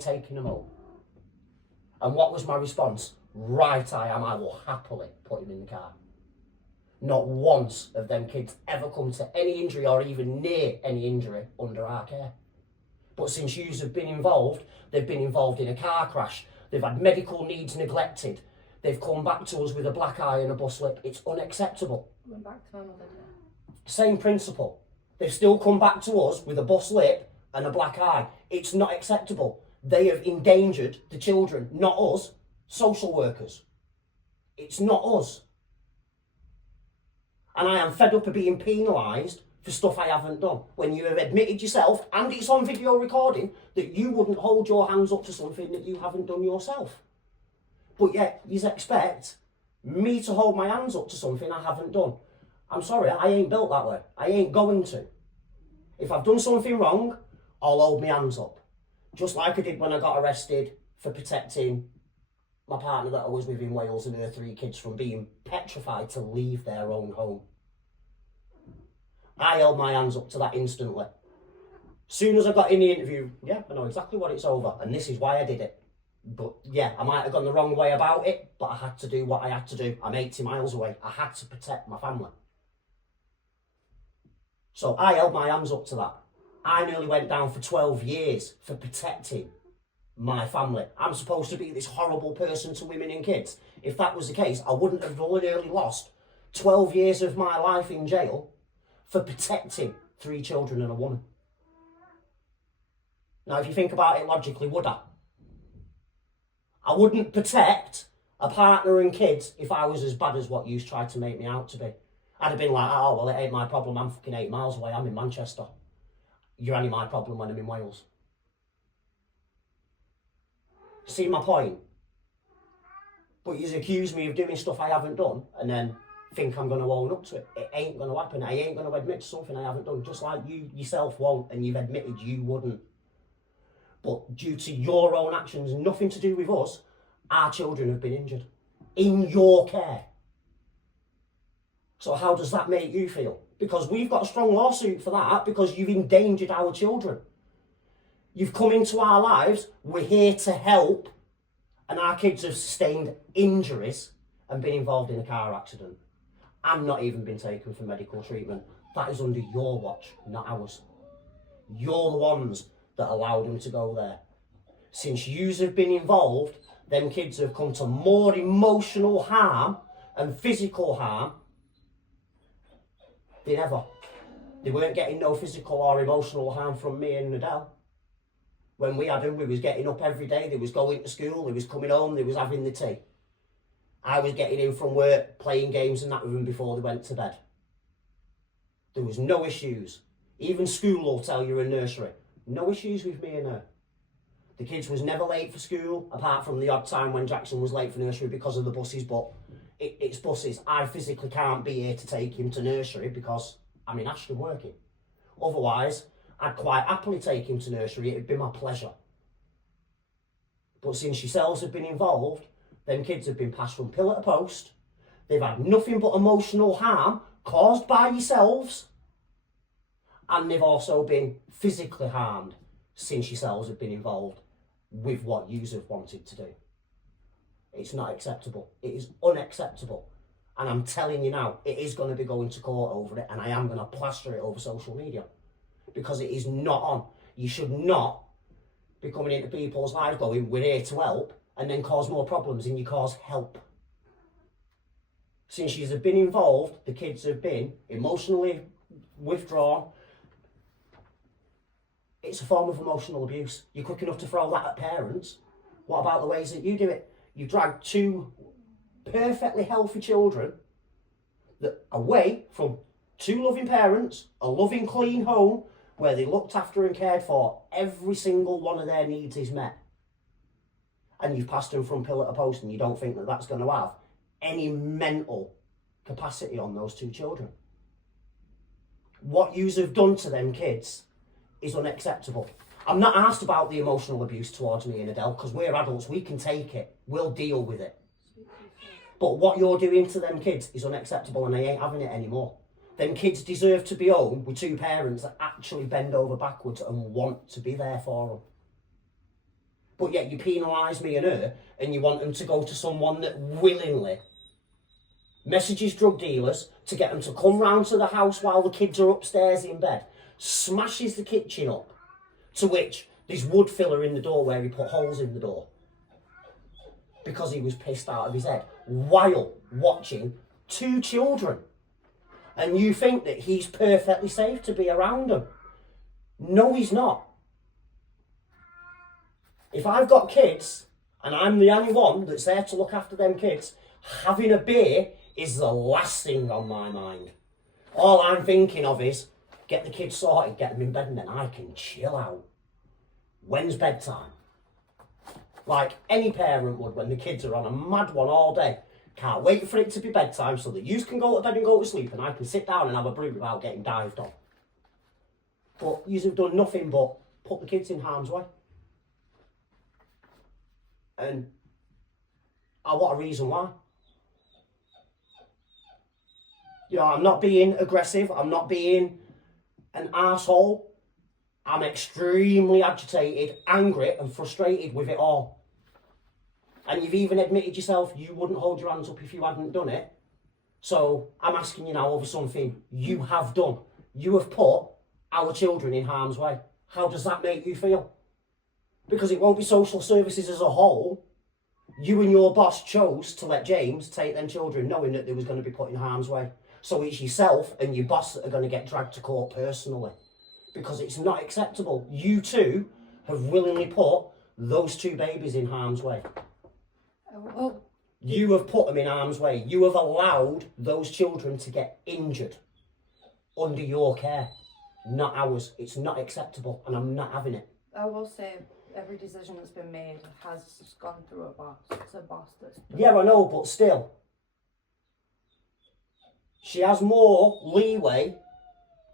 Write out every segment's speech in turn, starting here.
taking them home. And what was my response? Right, I will happily put him in the car. Not once have them kids ever come to any injury or even near any injury under our care. But since yous have been involved, they've been involved in a car crash, they've had medical needs neglected, they've come back to us with a black eye and a bus lip. It's unacceptable. Went back to my mother. Same principle. They've still come back to us with a bus lip and a black eye. It's not acceptable. They have endangered the children, not us, social workers. It's not us. And I am fed up of being penalised for stuff I haven't done. When you have admitted yourself, and it's on video recording, that you wouldn't hold your hands up to something that you haven't done yourself. But yet, you expect me to hold my hands up to something I haven't done. I'm sorry, I ain't built that way. I ain't going to. If I've done something wrong, I'll hold my hands up. Just like I did when I got arrested for protecting my partner that I was with in Wales and her 3 kids from being petrified to leave their own home. I held my hands up to that instantly. Soon as I got in the interview, yeah, I know exactly what it's over, and this is why I did it. But yeah, I might have gone the wrong way about it, but I had to do what I had to do. I'm 80 miles away. I had to protect my family. So I held my hands up to that. I nearly went down for 12 years for protecting my family. I'm supposed to be this horrible person to women and kids. If that was the case, I wouldn't have nearly lost 12 years of my life in jail for protecting 3 children and a woman. Now, if you think about it logically, would I? I wouldn't protect a partner and kids if I was as bad as what you tried to make me out to be. I'd have been like, oh, well, it ain't my problem. I'm fucking 8 miles away. I'm in Manchester. You're only my problem when I'm in Wales. See my point? But you accuse me of doing stuff I haven't done and then think I'm going to own up to it. It ain't going to happen. I ain't going to admit to something I haven't done, just like you yourself won't, and you've admitted you wouldn't. But due to your own actions, nothing to do with us, our children have been injured in your care. So how does that make you feel? Because we've got a strong lawsuit for that, because you've endangered our children. You've come into our lives, we're here to help, and our kids have sustained injuries and been involved in a car accident and not even been taken for medical treatment. That is under your watch, not ours. You're the ones that allowed them to go there. Since yous have been involved, them kids have come to more emotional harm and physical harm than ever. They weren't getting no physical or emotional harm from me and Nadal. When we had them, we was getting up every day, they was going to school, they was coming home, they was having the tea. I was getting in from work, playing games and that with them before they went to bed. There was no issues. Even school will tell you in nursery, no issues with me and her. The kids was never late for school, apart from the odd time when Jackson was late for nursery because of the buses, but it's buses. I physically can't be here to take him to nursery because I'm in Ashton working. Otherwise, I'd quite happily take him to nursery, it'd be my pleasure. But since yourselves have been involved, them kids have been passed from pillar to post. They've had nothing but emotional harm caused by yourselves. And they've also been physically harmed since yourselves have been involved with what yous have wanted to do. It's not acceptable. It is unacceptable. And I'm telling you now, it is going to be going to court over it, and I am going to plaster it over social media. Because it is not on. You should not be coming into people's lives going, we're here to help, and then cause more problems than you cause help. Since you have been involved, the kids have been emotionally withdrawn. It's a form of emotional abuse. You're quick enough to throw that at parents. What about the ways that you do it? You drag 2 perfectly healthy children that away from 2 loving parents, a loving, clean home, where they looked after and cared for. Every single one of their needs is met. And you've passed them from pillar to post, and you don't think that that's going to have any mental capacity on those 2 children. What yous have done to them kids is unacceptable. I'm not asked about the emotional abuse towards me and Adele, because we're adults, we can take it, we'll deal with it. But what you're doing to them kids is unacceptable, and they ain't having it anymore. Them kids deserve to be home with 2 parents that actually bend over backwards and want to be there for them. But yet you penalise me and her, and you want them to go to someone that willingly messages drug dealers to get them to come round to the house while the kids are upstairs in bed, smashes the kitchen up, to which there's wood filler in the door where he put holes in the door because he was pissed out of his head while watching 2 children. And you think that he's perfectly safe to be around them. No, he's not. If I've got kids and I'm the only one that's there to look after them kids, having a beer is the last thing on my mind. All I'm thinking of is get the kids sorted, get them in bed, and then I can chill out. When's bedtime? Like any parent would when the kids are on a mad one all day. Can't wait for it to be bedtime so that you can go to bed and go to sleep and I can sit down and have a brew without getting dived on. But you have done nothing but put the kids in harm's way. And what a reason why. You know, I'm not being aggressive, I'm not being an arsehole. I'm extremely agitated, angry and frustrated with it all. And you've even admitted yourself you wouldn't hold your hands up if you hadn't done it. So I'm asking you now over something you have done. You have put our children in harm's way. How does that make you feel? Because it won't be social services as a whole. You and your boss chose to let James take them children knowing that they was going to be put in harm's way. So it's yourself and your boss that are going to get dragged to court personally. Because it's not acceptable. You two have willingly put those 2 babies in harm's way. Oh. You have put them in harm's way. You have allowed those children to get injured under your care, not ours. It's not acceptable and I'm not having it. I will say every decision that's been made has gone through a boss. It's a boss that's... Yeah, I know, but still. She has more leeway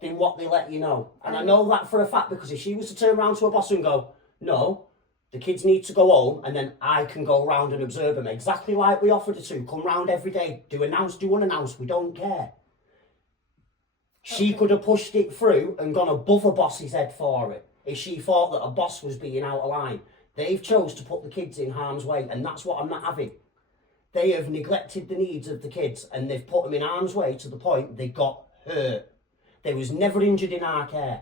than what they let you know. And I know that for a fact because if she was to turn around to her boss and go, no, the kids need to go home and then I can go round and observe them exactly like we offered her to. Come round every day, do unannounce, we don't care. She could have pushed it through and gone above a boss's head for it if she thought that a boss was being out of line. They've chose to put the kids in harm's way and that's what I'm not having. They have neglected the needs of the kids and they've put them in harm's way to the point they got hurt. They was never injured in our care.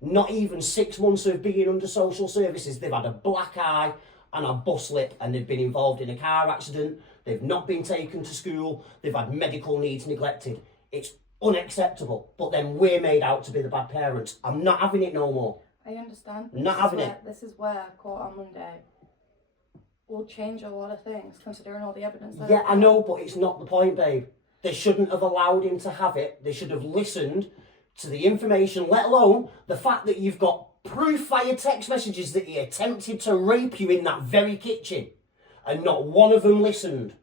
Not even 6 months of being under social services, they've had a black eye and a bus lip and they've been involved in a car accident. They've not been taken to school. They've had medical needs neglected. It's unacceptable. But then we're made out to be the bad parents. I'm not having it no more. I understand. Not having it. This is where court on Monday will change a lot of things, considering all the evidence. Yeah, I know, but it's not the point, babe. They shouldn't have allowed him to have it. They should have listened to the information, let alone the fact that you've got proof via text messages that he attempted to rape you in that very kitchen. And not one of them listened.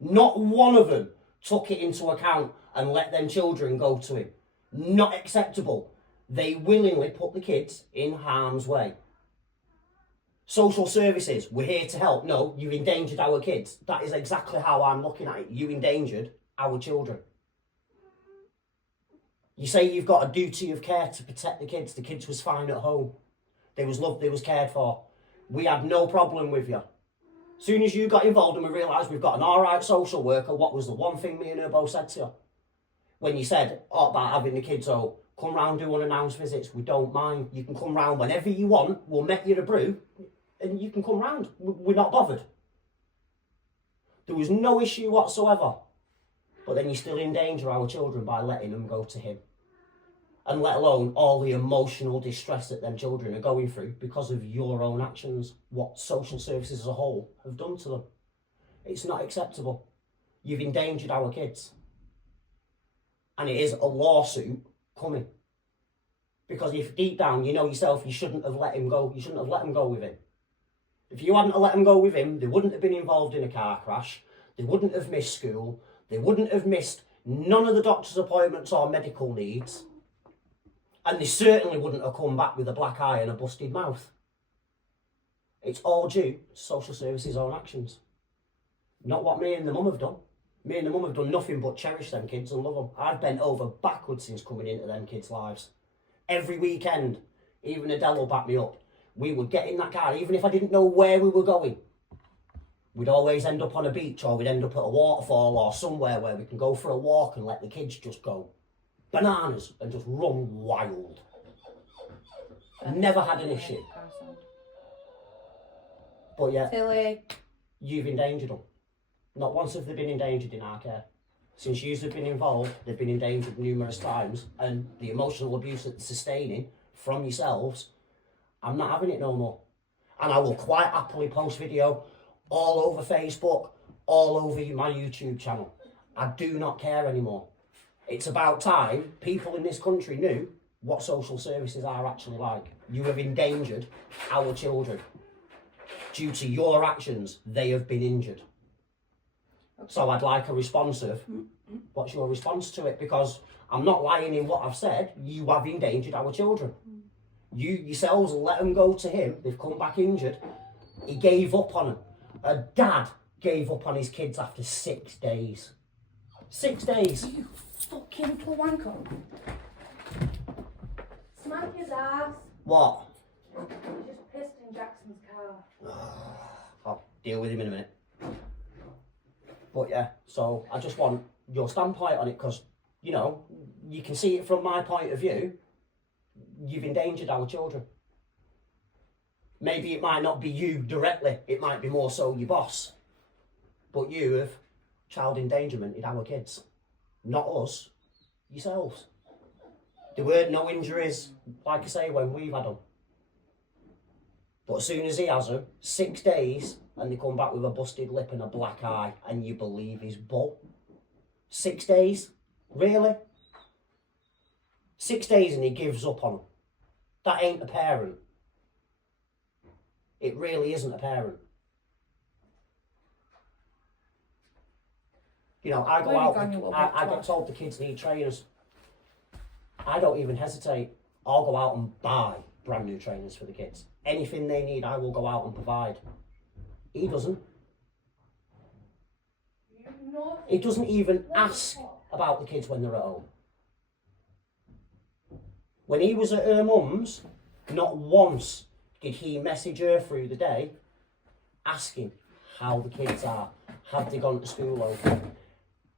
Not one of them took it into account and let them children go to him. Not acceptable. They willingly put the kids in harm's way. Social services, we're here to help. No, you've endangered our kids. That is exactly how I'm looking at it. You endangered our children. You say you've got a duty of care to protect the kids. The kids was fine at home. They was loved, they was cared for. We had no problem with you. As soon as you got involved and we realised we've got an alright social worker, what was the one thing me and her both said to you? When you said about having the kids home, come round, do unannounced visits, we don't mind. You can come round whenever you want, we'll make you a brew, and you can come round. We're not bothered. There was no issue whatsoever. But then you still endanger our children by letting them go to him. And let alone all the emotional distress that them children are going through because of your own actions, what social services as a whole have done to them. It's not acceptable. You've endangered our kids. And it is a lawsuit coming. Because if deep down you know yourself you shouldn't have let him go, you shouldn't have let him go with him. If you hadn't have let him go with him, they wouldn't have been involved in a car crash, they wouldn't have missed school, they wouldn't have missed none of the doctor's appointments or medical needs. And they certainly wouldn't have come back with a black eye and a busted mouth. It's all due to social services' own actions. Not what me and the mum have done. Me and the mum have done nothing but cherish them kids and love them. I've bent over backwards since coming into them kids' lives. Every weekend, even Adele will back me up. we would get in that car, even if I didn't know where we were going. We'd always end up on a beach, or we'd end up at a waterfall or somewhere where we can go for a walk and let the kids just go bananas and just run wild. Never had an issue. But yeah, Tilly. you've endangered them. Not once have they been endangered in our care. Since you have been involved, they've been endangered numerous times, and the emotional abuse that they're sustaining from yourselves, I'm not having it no more. And I will quite happily post video all over Facebook, all over my YouTube channel. I do not care anymore. It's about time people in this country knew what social services are actually like. You have endangered our children. Due to your actions, they have been injured. Okay. So I'd like a response of, what's your response to it? Because I'm not lying in what I've said. You have endangered our children. You yourselves let them go to him. They've come back injured. He gave up on them. A dad gave up on his kids after 6 days. 6 days. You fucking wanker. Smack his ass. What? He just pissed in Jackson's car. I'll deal with him in a minute. But yeah, so I just want your standpoint on it, because, you know, you can see it from my point of view. You've endangered our children. Maybe it might not be you directly, it might be more so your boss. But you have child endangermented our kids. Not us, yourselves. There were no injuries, like I say, when we've had them. But as soon as he has them, 6 days, and they come back with a busted lip and a black eye, and you believe his bull. 6 days? Really? 6 days and he gives up on them. That ain't a parent. It really isn't a parent. You know, I go out, I get told the kids need trainers. I don't even hesitate. I'll go out and buy brand new trainers for the kids. Anything they need, I will go out and provide. He doesn't. He doesn't even ask about the kids when they're at home. When he was at her mum's, not once did he message her through the day asking how the kids are. Have they gone to school okay?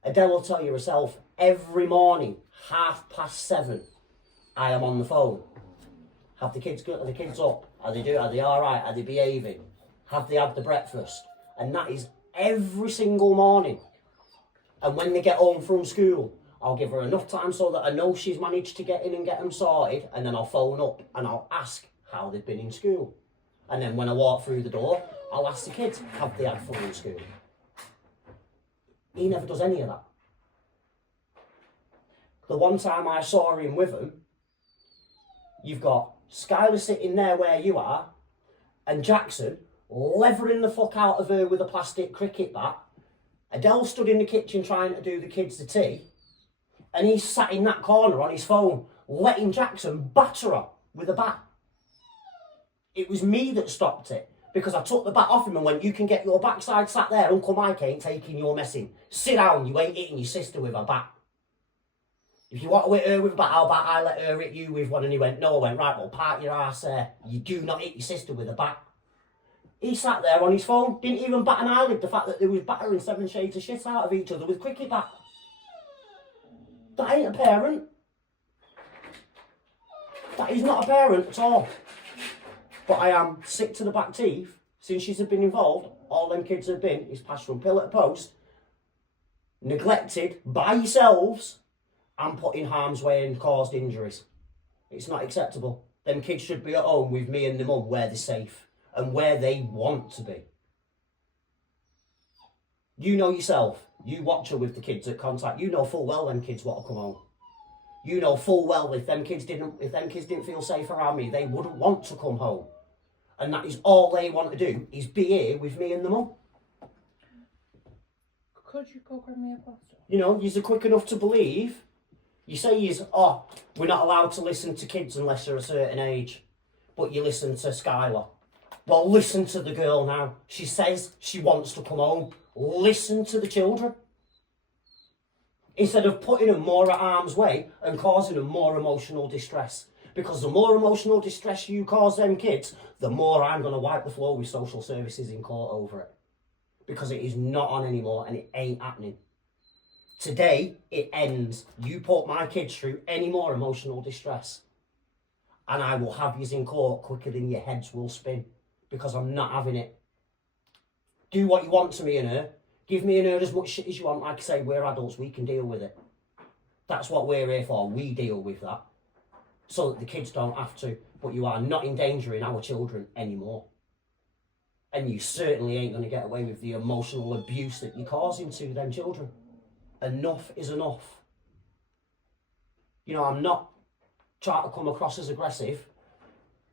Adele will tell you herself, every morning, 7:30, I am on the phone. Have the kids got the kids up? Are they all right? Are they behaving? Have they had the breakfast? And that is every single morning. And when they get home from school, I'll give her enough time so that I know she's managed to get in and get them sorted, and then I'll phone up and I'll ask how they've been in school. And then when I walk through the door, I'll ask the kids, have they had fun in school? He never does any of that. The one time I saw him with them, you've got Skylar sitting there where you are, and Jackson levering the fuck out of her with a plastic cricket bat. Adele stood in the kitchen trying to do the kids the tea, and he sat in that corner on his phone, letting Jackson batter her with a bat. It was me that stopped it, because I took the bat off him and went, you can get your backside sat there, Uncle Mike ain't taking your messing. Sit down, you ain't hitting your sister with a bat. If you want to hit her with a bat, I let her hit you with one. And he went, no. I went, right, well, part your ass there. You do not hit your sister with a bat. He sat there on his phone, didn't even bat an eyelid, the fact that they was battering 7 shades of shit out of each other with cricket bat. That ain't a parent. That is not a parent at all. But I am sick to the back teeth. Since she's been involved, all them kids have been is passed from pillar to post, neglected by yourselves, and put in harm's way and caused injuries. It's not acceptable. Them kids should be at home with me and the mum where they're safe and where they want to be. You know yourself. You watch her with the kids at contact. You know full well them kids want to come home. You know full well if them kids didn't feel safe around me, they wouldn't want to come home. And that is all they want to do, is be here with me and the mum. Could you go grab me a pasta? You know, you're quick enough to believe. You say we're not allowed to listen to kids unless they're a certain age. But you listen to Skylar. Well, listen to the girl now. She says she wants to come home. Listen to the children. Instead of putting them more at arm's way and causing them more emotional distress. Because the more emotional distress you cause them kids, the more I'm going to wipe the floor with social services in court over it. Because it is not on anymore and it ain't happening. Today, it ends. You put my kids through any more emotional distress and I will have yous in court quicker than your heads will spin. Because I'm not having it. Do what you want to me and her. Give me and her as much shit as you want. Like I say, we're adults, we can deal with it. That's what we're here for. We deal with that. So that the kids don't have to. But you are not endangering our children anymore. And you certainly ain't going to get away with the emotional abuse that you're causing to them children. Enough is enough. You know, I'm not trying to come across as aggressive,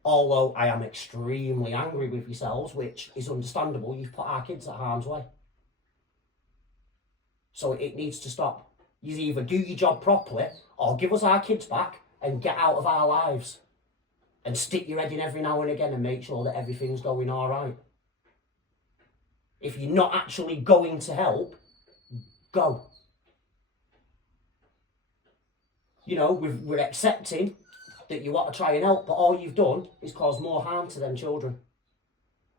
although I am extremely angry with yourselves, which is understandable. You've put our kids at harm's way. So it needs to stop. You either do your job properly or give us our kids back and get out of our lives. And stick your head in every now and again and make sure that everything's going all right. If you're not actually going to help, go. You know, we're accepting that you want to try and help, but all you've done is cause more harm to them children.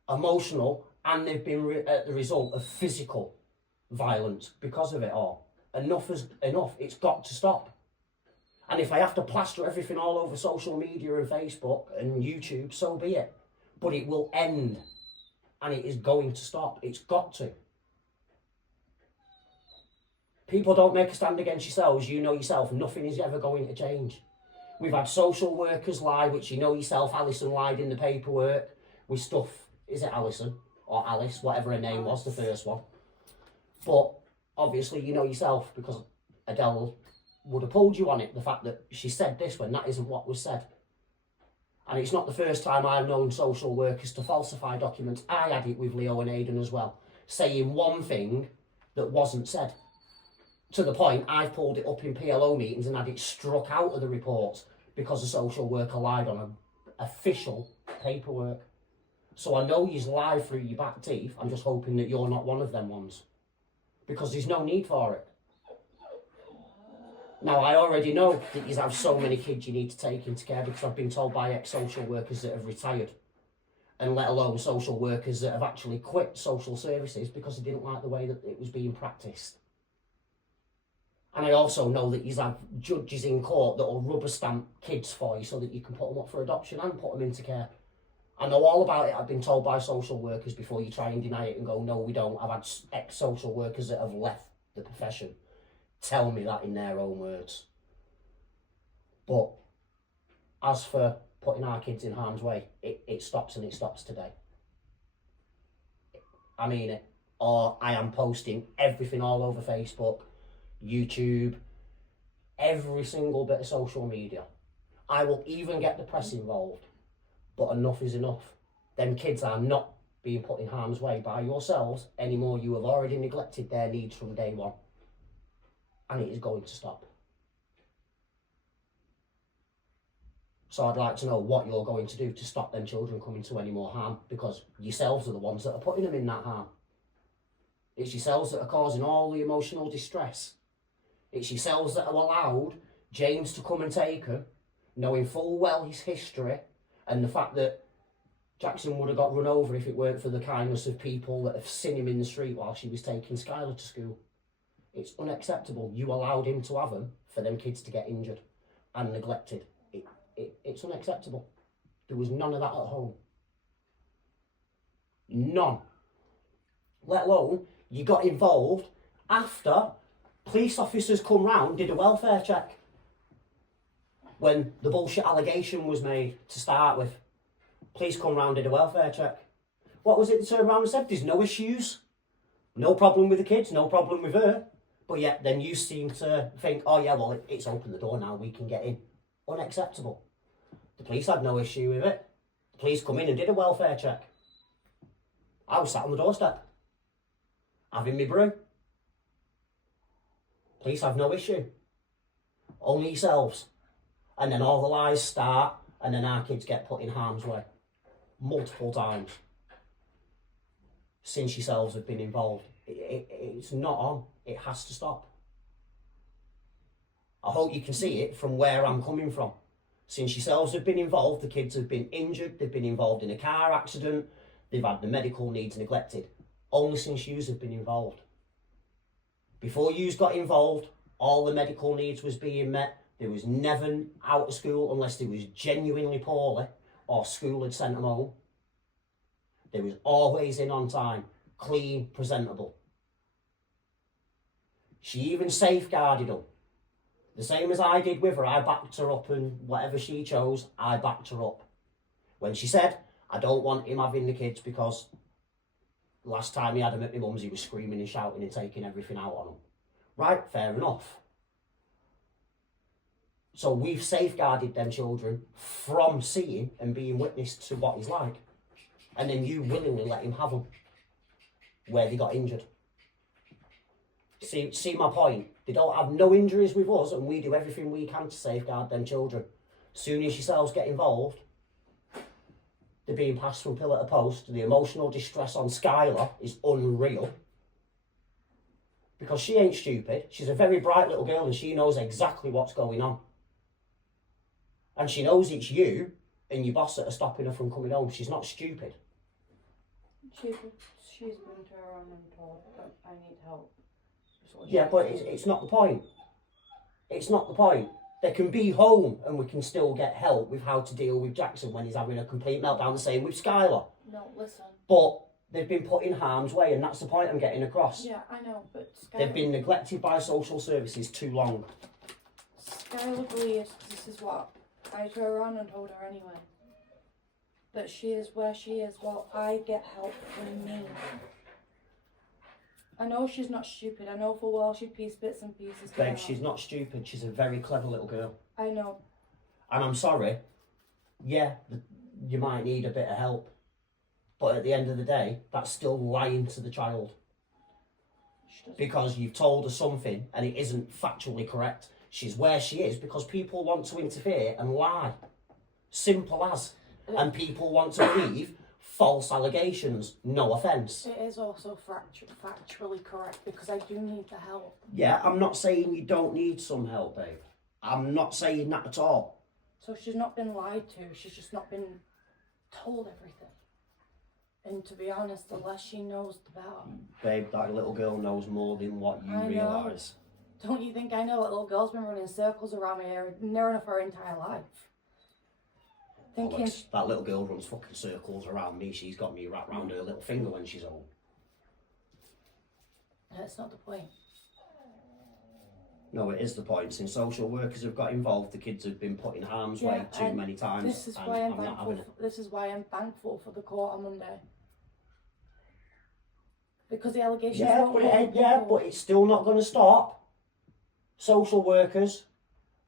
Emotional, and they've been at the result of physical violence because of it all. Enough is enough. It's got to stop. And if I have to plaster everything all over social media and Facebook and YouTube, so be it. But it will end. And it is going to stop. It's got to. People don't make a stand against yourselves. You know yourself. Nothing is ever going to change. We've had social workers lie, which you know yourself. Alison lied in the paperwork with stuff. Is it Alison? Or Alice? Whatever her name was, the first one. But obviously you know yourself, because Adele would have pulled you on it. The fact that she said this when that isn't what was said. And it's not the first time I've known social workers to falsify documents. I had it with Leo and Aidan as well. Saying one thing that wasn't said. To the point I've pulled it up in PLO meetings and had it struck out of the reports because the social worker lied on an official paperwork. So I know you've lied through your back teeth. I'm just hoping that you're not one of them ones. Because there's no need for it. Now, I already know that you have so many kids you need to take into care, because I've been told by ex-social workers that have retired, and let alone social workers that have actually quit social services because they didn't like the way that it was being practiced. And I also know that you have judges in court that will rubber stamp kids for you so that you can put them up for adoption and put them into care. I know all about it. I've been told by social workers before you try and deny it and go, no, we don't. I've had ex-social workers that have left the profession tell me that in their own words. But as for putting our kids in harm's way, it stops, and it stops today. I mean it. Or I am posting everything all over Facebook, YouTube, every single bit of social media. I will even get the press involved. But enough is enough. Them kids are not being put in harm's way by yourselves anymore. You have already neglected their needs from day one. And it is going to stop. So I'd like to know what you're going to do to stop them children coming to any more harm, because yourselves are the ones that are putting them in that harm. It's yourselves that are causing all the emotional distress. It's yourselves that have allowed James to come and take her, knowing full well his history and the fact that Jackson would have got run over if it weren't for the kindness of people that have seen him in the street while she was taking Skylar to school. It's unacceptable. You allowed him to have them for them kids to get injured and neglected. It's unacceptable. There was none of that at home. None. Let alone, you got involved after police officers come round, did a welfare check. When the bullshit allegation was made to start with. Police come round, did a welfare check. What was it they turned around and said? There's no issues. No problem with the kids, no problem with her. But yet then you seem to think, oh yeah, well, it's open the door now, we can get in. Unacceptable. The police had no issue with it. The police come in and did a welfare check. I was sat on the doorstep, having my brew. Police have no issue. Only yourselves. And then all the lies start, and then our kids get put in harm's way. Multiple times. Since yourselves have been involved. It's not on. It has to stop. I hope you can see it from where I'm coming from. Since yourselves have been involved, the kids have been injured, they've been involved in a car accident, they've had the medical needs neglected. Only since yous have been involved. Before yous got involved, all the medical needs was being met. They was never out of school unless they was genuinely poorly or school had sent them home. They was always in on time, clean, presentable. She even safeguarded them. The same as I did with her, I backed her up, and whatever she chose, I backed her up. When she said, I don't want him having the kids because last time he had them at my mum's, he was screaming and shouting and taking everything out on them. Right, fair enough. So we've safeguarded them children from seeing and being witness to what he's like. And then you willingly let him have them where they got injured. See my point? They don't have no injuries with us, and we do everything we can to safeguard them children. As soon as yourselves get involved, they're being passed from pillar to post. The emotional distress on Skylar is unreal. Because she ain't stupid. She's a very bright little girl and she knows exactly what's going on. And she knows it's you and your boss that are stopping her from coming home. She's not stupid. She's been to her own and told that I need help. Yeah, but it's not the point. It's not the point. They can be home and we can still get help with how to deal with Jackson when he's having a complete meltdown. The same with Skylar. No, listen. But they've been put in harm's way, and that's the point I'm getting across. Yeah, I know, but Skylar... They've been neglected by social services too long. Skylar believes, this is what I turned around and told her anyway, that she is where she is while I get help from me. I know she's not stupid. I know full well she'd piece bits and pieces. Babe, she's not stupid. She's a very clever little girl. I know. And I'm sorry. Yeah, you might need a bit of help. But at the end of the day, that's still lying to the child. Because you've told her something and it isn't factually correct. She's where she is because people want to interfere and lie. Simple as. And people want to believe false allegations. No offence. It is also factually correct because I do need the help. Yeah, I'm not saying you don't need some help, babe. I'm not saying that at all. So she's not been lied to. She's just not been told everything. And to be honest, the less she knows, the better. Babe, that little girl knows more than what you realise. Don't you think I know that little girl's been running circles around me here near enough her entire life? Thinking... that little girl runs fucking circles around me. She's got me wrapped round her little finger when she's home. That's not the point. No, it is the point. Since social workers have got involved, the kids have been put in harm's way too many times. This is why I'm thankful. This is why I'm thankful for the court on Monday. Because the allegations. But it's still not going to stop social workers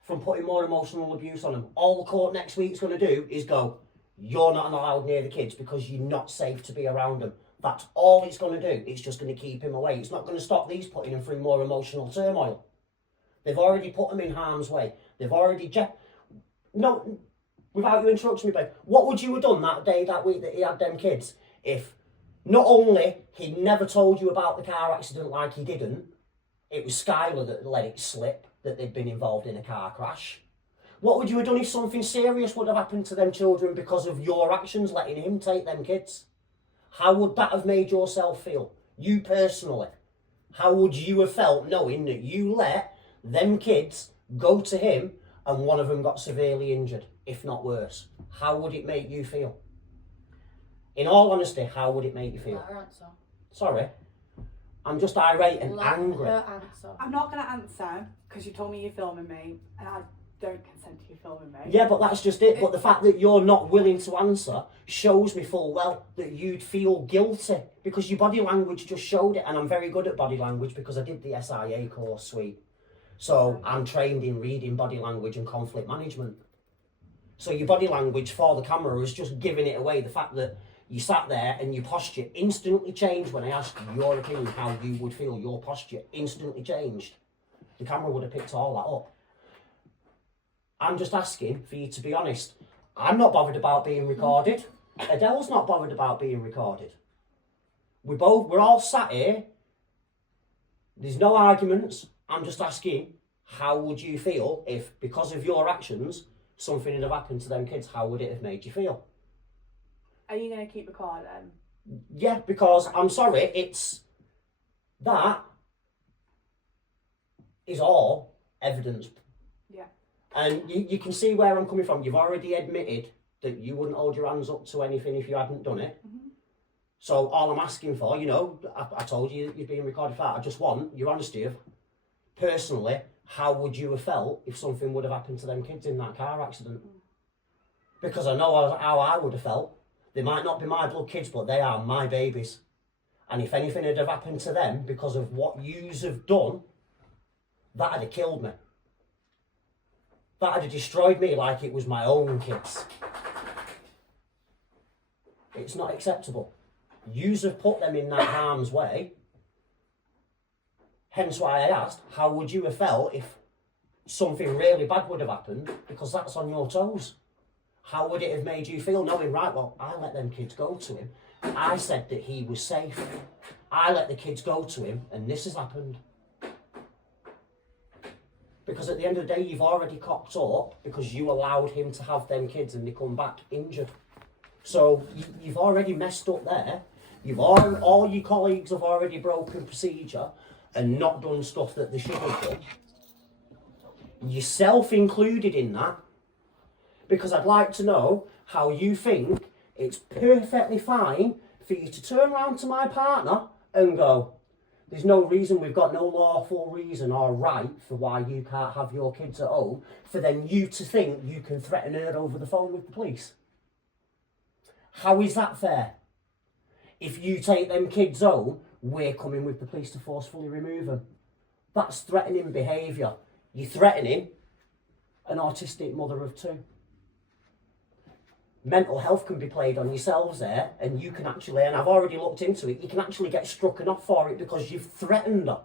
from putting more emotional abuse on them. All the court next week's going to do is go, you're not allowed near the kids because you're not safe to be around them. That's all it's going to do. It's just going to keep him away. It's not going to stop these putting him through more emotional turmoil. They've already put him in harm's way. They've already... No, without you interrupting me, babe, what would you have done that day, that week that he had them kids if not only he never told you about the car accident like he didn't, it was Skylar that let it slip that they'd been involved in a car crash? What would you have done if something serious would have happened to them children because of your actions letting him take them kids? How would that have made yourself feel? You personally. How would you have felt knowing that you let them kids go to him and one of them got severely injured, if not worse? How would it make you feel? In all honesty, how would it make you feel? Let her answer. Sorry. I'm just irate and angry. Let her answer. I'm not going to answer because you told me you're filming me and I don't consent to you filming me. Yeah, but that's just it. But the fact that you're not willing to answer shows me full well that you'd feel guilty because your body language just showed it. And I'm very good at body language because I did the SIA course, sweet. So I'm trained in reading body language and conflict management. So your body language for the camera is just giving it away. The fact that you sat there and your posture instantly changed when I asked you your opinion, how you would feel, your posture instantly changed. The camera would have picked all that up. I'm just asking for you to be honest. I'm not bothered about being recorded. Adele's not bothered about being recorded. We're all sat here. There's no arguments. I'm just asking, how would you feel if, because of your actions, something had have happened to them kids, how would it have made you feel? Are you going to keep the car then? Yeah, because I'm sorry, that is all evidence. Yeah. And you can see where I'm coming from. You've already admitted that you wouldn't hold your hands up to anything if you hadn't done it. Mm-hmm. So all I'm asking for, you know, I told you you're being recorded for that. I just want your honesty of, personally, how would you have felt if something would have happened to them kids in that car accident? Because I know how I would have felt. They might not be my blood kids, but they are my babies. And if anything had have happened to them because of what yous have done, that'd have killed me. That'd have destroyed me like it was my own kids. It's not acceptable. Yous have put them in that harm's way. Hence why I asked, how would you have felt if something really bad would have happened? Because that's on your toes. How would it have made you feel knowing, right, well, I let them kids go to him. I said that he was safe. I let the kids go to him and this has happened. Because at the end of the day, you've already cocked up because you allowed him to have them kids and they come back injured. So you've already messed up there. All your colleagues have already broken procedure and not done stuff that they should have done. Yourself included in that. Because I'd like to know how you think it's perfectly fine for you to turn around to my partner and go, there's no reason, we've got no lawful reason or right for why you can't have your kids at home, for then you to think you can threaten her over the phone with the police. How is that fair? If you take them kids home, we're coming with the police to forcefully remove them. That's threatening behaviour. You're threatening an autistic mother of two. Mental health can be played on yourselves there, and you can actually, and I've already looked into it, you can actually get struck off for it because you've threatened her.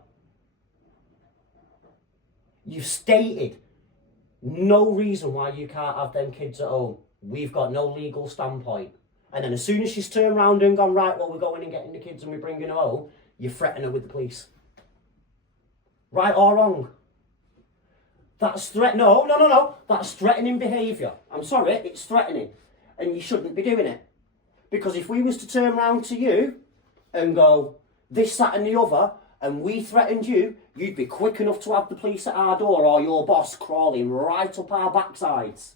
You've stated no reason why you can't have them kids at home. We've got no legal standpoint. And then as soon as she's turned around and gone, right, well, we're going and getting the kids and we're bringing her home, you threaten her with the police. Right or wrong? That's no. That's threatening behaviour. I'm sorry, it's threatening. And you shouldn't be doing it. Because if we was to turn around to you and go, this, that and the other, and we threatened you, you'd be quick enough to have the police at our door or your boss crawling right up our backsides.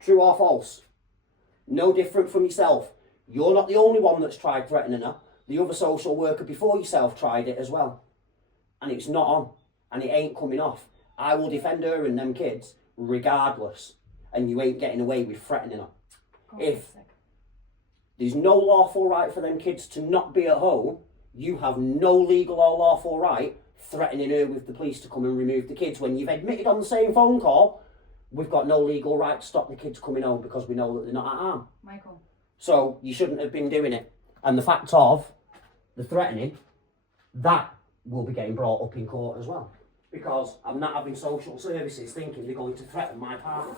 True or false? No different from yourself. You're not the only one that's tried threatening her. The other social worker before yourself tried it as well. And it's not on. And it ain't coming off. I will defend her and them kids regardless. And you ain't getting away with threatening her. If there's no lawful right for them kids to not be at home, you have no legal or lawful right threatening her with the police to come and remove the kids when you've admitted on the same phone call, we've got no legal right to stop the kids coming home because we know that they're not at harm. Michael. So you shouldn't have been doing it. And the fact of the threatening, that will be getting brought up in court as well. Because I'm not having social services thinking they're going to threaten my partner.